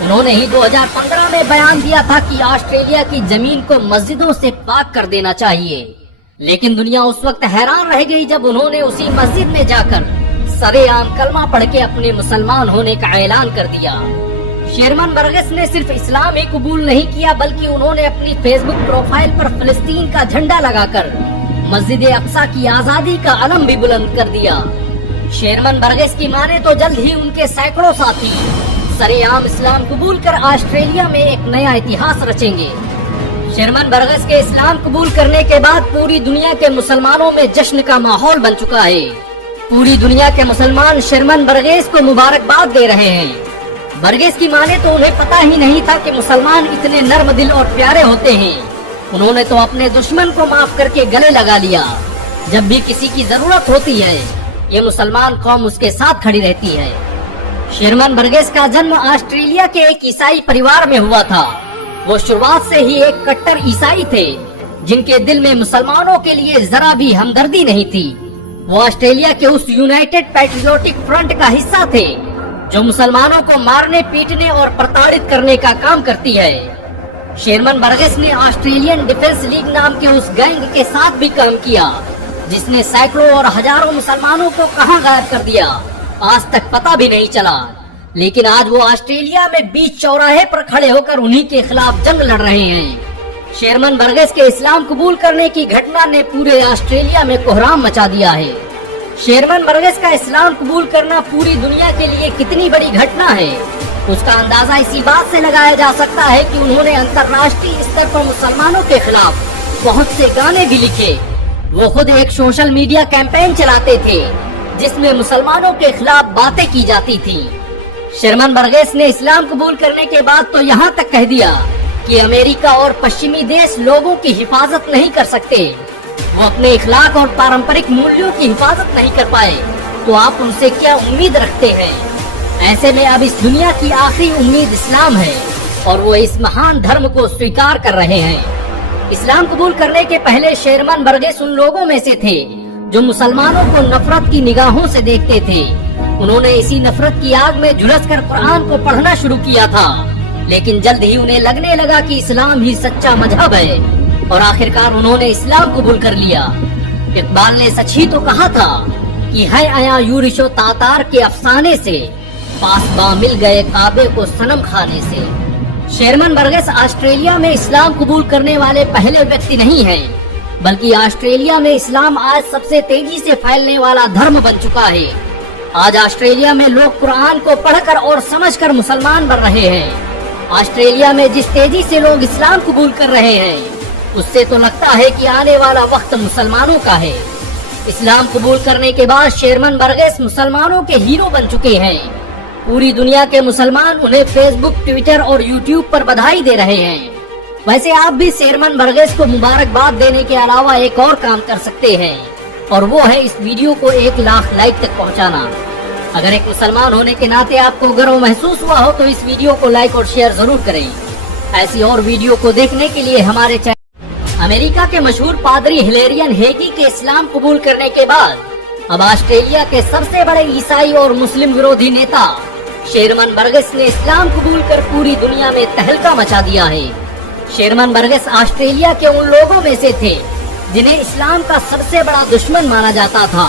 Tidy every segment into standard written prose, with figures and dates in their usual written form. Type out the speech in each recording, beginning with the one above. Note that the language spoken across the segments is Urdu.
انہوں نے ہی 2015 میں بیان دیا تھا کہ آسٹریلیا کی زمین کو مسجدوں سے پاک کر دینا چاہیے، لیکن دنیا اس وقت حیران رہ گئی جب انہوں نے اسی مسجد میں جا کر سرے عام کلمہ پڑھ کے اپنے مسلمان ہونے کا اعلان کر دیا۔ شیرمن برگس نے صرف اسلام ہی قبول نہیں کیا بلکہ انہوں نے اپنی فیس بک پروفائل پر فلسطین کا جھنڈا لگا کر مسجد اقصی کی آزادی کا علم بھی بلند کر دیا۔ شیرمن برگس کی مانے تو جلد ہی ان کے سینکڑوں ساتھی سرے عام اسلام قبول کر آسٹریلیا میں ایک نیا اتہاس رچیں گے۔ شیرمن برگس کے اسلام قبول کرنے کے بعد پوری دنیا کے مسلمانوں میں جشن کا ماحول بن چکا ہے۔ پوری دنیا کے مسلمان شیرمن برگس کو مبارکباد دے رہے ہیں۔ برگس کی مانے تو انہیں پتہ ہی نہیں تھا کہ مسلمان اتنے نرم دل اور پیارے ہوتے ہیں۔ انہوں نے تو اپنے دشمن کو معاف کر کے گلے لگا لیا۔ جب بھی کسی کی ضرورت ہوتی ہے یہ مسلمان قوم اس کے ساتھ کھڑی رہتی ہے۔ شیرمن برگس کا جنم آسٹریلیا کے ایک عیسائی پریوار میں ہوا تھا۔ وہ شروعات سے ہی ایک کٹر عیسائی تھے جن کے دل میں مسلمانوں کے لیے ذرا بھی ہمدردی نہیں تھی۔ وہ آسٹریلیا کے اس یونائٹڈ پیٹریوٹک فرنٹ کا حصہ تھے جو مسلمانوں کو مارنے پیٹنے اور پرتاڑت کرنے کا کام کرتی ہے۔ شیرمن برگس نے آسٹریلین ڈیفنس لیگ نام کے اس گینگ کے ساتھ بھی کام کیا جس نے سینکڑوں اور ہزاروں مسلمانوں کو کہاں غائب کر دیا آج تک پتہ بھی نہیں چلا، لیکن آج وہ آسٹریلیا میں بیچ چوراہے پر کھڑے ہو کر انہی کے خلاف جنگ لڑ رہے ہیں۔ شیرمن برگس کے اسلام قبول کرنے کی گھٹنا نے پورے آسٹریلیا میں کوہرام مچا دیا ہے۔ شیرمن برگس کا اسلام قبول کرنا پوری دنیا کے لیے کتنی بڑی گھٹنا ہے اس کا اندازہ اسی بات سے لگایا جا سکتا ہے کہ انہوں نے انترراشٹری استر پر مسلمانوں کے خلاف بہت سے گانے بھی لکھے۔ وہ خود ایک سوشل میڈیا کیمپین چلاتے تھے جس میں مسلمانوں کے خلاف باتیں کی جاتی تھیں۔ شیرمن برگس نے اسلام قبول کرنے کے بعد تو یہاں تک کہہ دیا کہ امریکہ اور پشچمی دیش لوگوں کی حفاظت نہیں کر سکتے، وہ اپنے اخلاق اور پارمپرک مولیوں کی حفاظت نہیں کر پائے تو آپ ان سے کیا امید رکھتے ہیں؟ ایسے میں اب اس دنیا کی آخری امید اسلام ہے اور وہ اس مہان دھرم کو سویکار کر رہے ہیں۔ اسلام قبول کرنے کے پہلے شیرمن برگس ان لوگوں میں سے تھے جو مسلمانوں کو نفرت کی نگاہوں سے دیکھتے تھے۔ انہوں نے اسی نفرت کی آگ میں جھلس کر قرآن کو پڑھنا شروع کیا تھا، لیکن جلد ہی انہیں لگنے لگا کہ اسلام ہی سچا مذہب ہے اور آخرکار انہوں نے اسلام قبول کر لیا۔ اقبال نے سچ ہی تو کہا تھا کہ ہے آیا یورش و تاتار کے افسانے سے، پاسباں مل گئے کعبے کو صنم کھانے سے۔ شیرمن برگس آسٹریلیا میں اسلام قبول کرنے والے پہلے ویکتی نہیں ہیں، بلکہ آسٹریلیا میں اسلام آج سب سے تیزی سے پھیلنے والا دھرم بن چکا ہے۔ آج آسٹریلیا میں لوگ قرآن کو پڑھ کر اور سمجھ کر مسلمان بن رہے ہیں۔ آسٹریلیا میں جس تیزی سے لوگ اسلام قبول کر رہے ہیں اس سے تو لگتا ہے کہ آنے والا وقت مسلمانوں کا ہے۔ اسلام قبول کرنے کے بعد شیرمن برگس مسلمانوں کے ہیرو بن چکے ہیں۔ پوری دنیا کے مسلمان انہیں فیس بک، ٹویٹر اور یوٹیوب پر بدھائی دے رہے ہیں۔ ویسے آپ بھی شیرمن برگس کو مبارکباد دینے کے علاوہ ایک اور کام کر سکتے ہیں اور وہ ہے اس ویڈیو کو 1 لاکھ لائک تک پہنچانا۔ اگر ایک مسلمان ہونے کے ناطے آپ کو گرو محسوس ہوا ہو تو اس ویڈیو کو لائک اور شیئر ضرور کریں۔ ایسی اور ویڈیو کو دیکھنے کے لیے ہمارے چینل۔ امریکہ کے مشہور پادری ہلیرین ہیگی کے اسلام قبول کرنے کے بعد اب آسٹریلیا کے سب سے بڑے عیسائی اور مسلم ورودھی نیتا شیرمن برگس نے اسلام قبول کر پوری دنیا میں تہلکہ مچا دیا ہے۔ شیرمن برگس آسٹریلیا کے ان لوگوں میں سے تھے جنہیں اسلام کا سب سے بڑا دشمن مانا جاتا تھا۔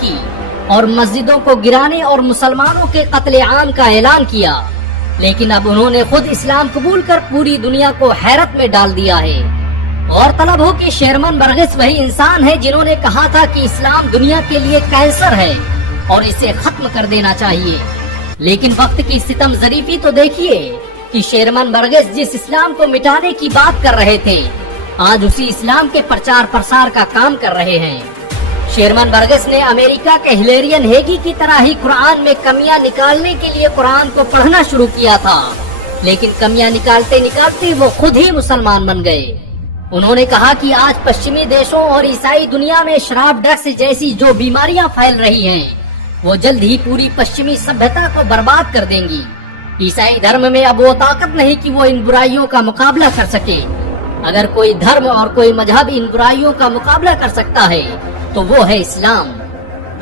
کی اور مسجدوں کو گرانے اور مسلمانوں کے قتل عام کا اعلان کیا، لیکن اب انہوں نے خود اسلام قبول کر پوری دنیا کو حیرت میں ڈال دیا ہے۔ اور طلب ہو کہ شیرمن برگس وہی انسان ہے جنہوں نے کہا تھا کہ اسلام دنیا کے لیے کینسر ہے اور اسے ختم کر دینا چاہیے، لیکن وقت کی ستم ظریفی تو دیکھیے کہ شیرمن برگس جس اسلام کو مٹانے کی بات کر رہے تھے آج اسی اسلام کے پرچار پرسار کا کام کر رہے ہیں۔ شیرمن برگس نے امریکہ کے ہلیرین ہیگی کی طرح ہی قرآن میں کمیاں نکالنے کے لیے قرآن کو پڑھنا شروع کیا تھا، لیکن کمیاں نکالتے نکالتے وہ خود ہی مسلمان بن گئے۔ انہوں نے کہا کہ آج پشچمی دیشوں اور عیسائی دنیا میں شراب، ڈرگس جیسی جو بیماریاں پھیل رہی ہیں وہ جلد ہی پوری پشچمی سبھیتا کو برباد کر دیں گی۔ عیسائی دھرم میں اب وہ طاقت نہیں کہ وہ ان برائیوں کا مقابلہ کر سکے۔ اگر کوئی دھرم اور کوئی مذہب ان برائیوں کا مقابلہ کر سکتا ہے تو وہ ہے اسلام۔